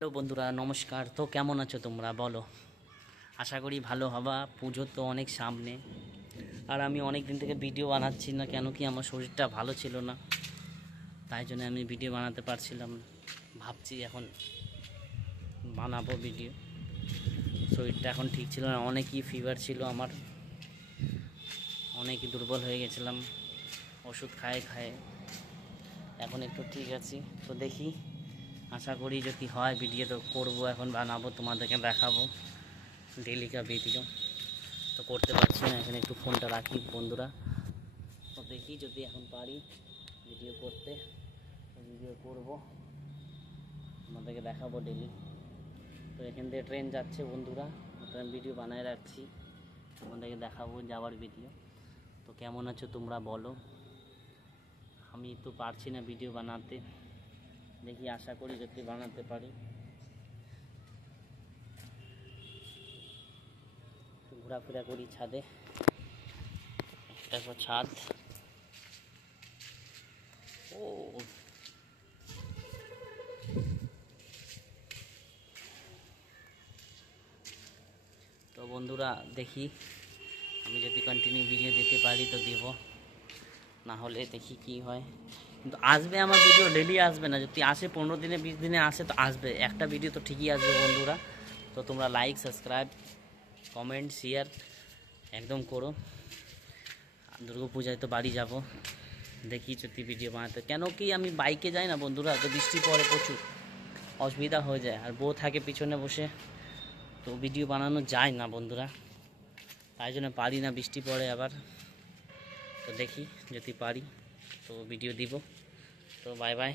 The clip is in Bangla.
হ্যালো বন্ধুরা, নমস্কার। তো কেমন আছো তোমরা বলো? আশা করি ভালো হবা। পুজো তো অনেক সামনে, আর আমি অনেক দিন থেকে ভিডিও বানাচ্ছি না, কেন কি আমার শরীরটা ভালো ছিল না, তাই জন্য আমি ভিডিও বানাতে পারছিলাম না। ভাবছি এখন বানাবো ভিডিও। শরীরটা এখন ঠিক ছিল না, অনেকই ফিভার ছিল আমার, অনেকই দুর্বল হয়ে গেছিলাম ওষুধ খায়ে খায়ে। এখন একটু ঠিক আছি। তো দেখি, আশা করি যদি হয় ভিডিও তো করবো, এখন বানাবো, তোমাদেরকে দেখাবো ডেলিকা ভিডিও। তো করতে পারছি না, এখানে একটু ফোনটা রাখি বন্ধুরা। তো দেখি যদি এখন পারি ভিডিও করতে, ভিডিও করব, তোমাদেরকে দেখাবো ডেলি। তো এখান থেকে ট্রেন যাচ্ছে বন্ধুরা, ট্রেন ভিডিও বানায় রাখছি, তোমাদেরকে দেখাবো যাওয়ার ভিডিও। তো কেমন আছো তোমরা বলো? আমি তো পারছি না ভিডিও বানাতে, দেখি আশা করি যদি বানাতে পারি। ঘোরাফেরা করি ছাদে, দেখো ছাদ। ও তো বন্ধুরা, দেখি আমি যদি কন্টিনিউ ভিডিও দিতে পারি তো দেব, না হলে দেখি কি হয়। কিন্তু আসবে আমার ভিডিও, ডেলি আসবে না, যদি আসে 15 দিনে 20 দিনে আসে তো আসবে, একটা ভিডিও তো ঠিকই আসবে বন্ধুরা। তো তোমরা লাইক, সাবস্ক্রাইব, কমেন্ট, শেয়ার একদম করো। দুর্গা পূজায় তো বাড়ি যাব, দেখি যদি ভিডিও বানাতে, কেন কি আমি বাইকে যাই না বন্ধুরা, তো বৃষ্টি পড়ে প্রচুর, অসুবিধা হয়ে যায়, আর বউ থাকে পিছনে বসে, তো ভিডিও বানানো যায় না বন্ধুরা, তাই জন্য পারি না, বৃষ্টি পড়ে আবার। তো দেখি যদি পারি তো ভিডিও দিব। তো বাই বাই।